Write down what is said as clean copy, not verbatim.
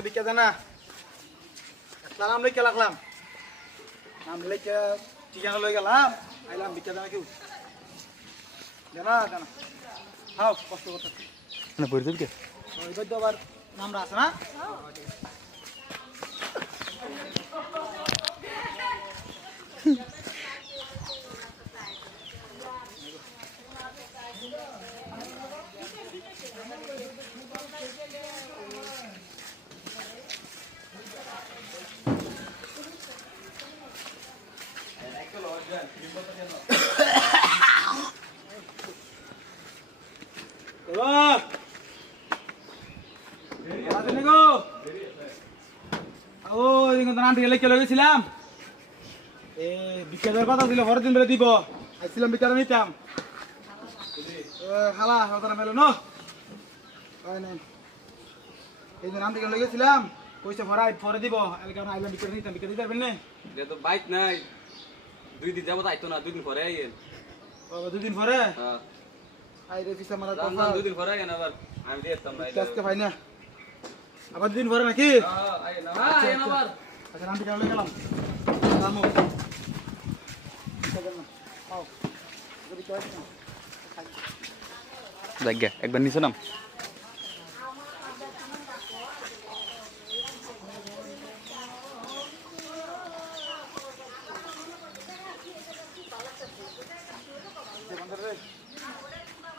কাছে বিক্রি জানা নাম লিখে লাগলাম নাম লিখে ঠিকানা লই গেলাম আইলাম বিক্রি জানা কেউ জানা জানা হাও কষ্ট করতে না পড়ে কে ওই বৈদ্য আবার নামরা আছে না গেছিলাম বিকেলের কথা ছিল পরের দিন বেলা দিব আসছিলাম বিকেলে নিতাম খালা কথা মেলো ন এই নাম থেকে লেগেছিলাম পয়সা ভরাই পরে দিব আইলাম বিকেলে নিতাম বিকেলে দিতে পারবেন না তো বাইক নাই 2 দিন যাবো আইতো না 2 দিন পরে আইয়েন দুদিন পরে হ্যাঁ আই রে পিছা মারা রাম 2 দিন পরে আইয়েন আবার আমি দিতাম না আজকে ভাই না আবার দুদিন পরে নাকি হ্যাঁ আইয়েন আইয়েন আবার আচ্ছা নাম থেকে গেলাম নামো জায়গা একবার নিচে নাম